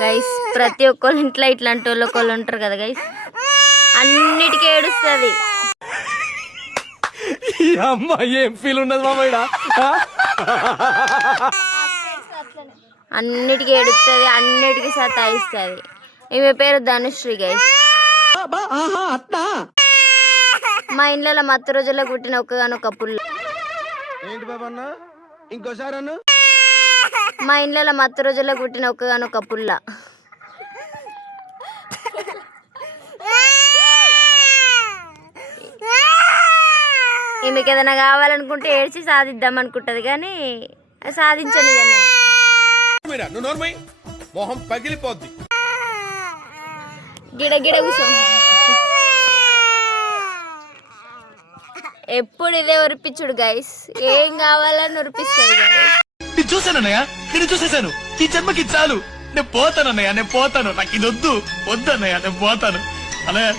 Guys ప్రతి ఒక్కళ్ళ ఇంట్లో ఇట్లాంటి వాళ్ళు ఉంటారు కదా గైస్, అన్నిటికీ ఏడుస్తుంది. అమ్మ ఏం ఫీల్ ఉండదు మామయ్య, అన్నిటికీ ఏడుస్తుంది, అన్నిటికీ సతాయిస్తుంది. ఈమె పేరు ధనుశ్రీ గైస్. మా ఇంట్లో మత్తు రోజుల్లో పుట్టిన ఒక్కగానొక్క పుల్ల. ఏంటి బాబన్న ఇంకోసారి అన్న? మా ఇంట్లో మత్తు రోజుల్లో పుట్టిన ఒక్కగానొక్క పుల్ల. ఈమెకి ఏదైనా కావాలనుకుంటే ఏడ్చి సాధిద్దాం అనుకుంటది, కానీ సాధించని మొహం పగిలిపోద్ది. గిడ గిడ కూర్చో. ఎప్పుడు ఇదే ఉరిపించుడు గైస్, ఏం కావాలని ఉరిపిస్తుంది గైస్. నేను చూసానన్నయ్య, నేను చూసేసాను. ఈ జన్మకి చాలు, నేను పోతానన్నయ్య, నేను పోతాను. నాకు ఇది వద్దన్నయ్య, నేను పోతాను అన్నయ్య.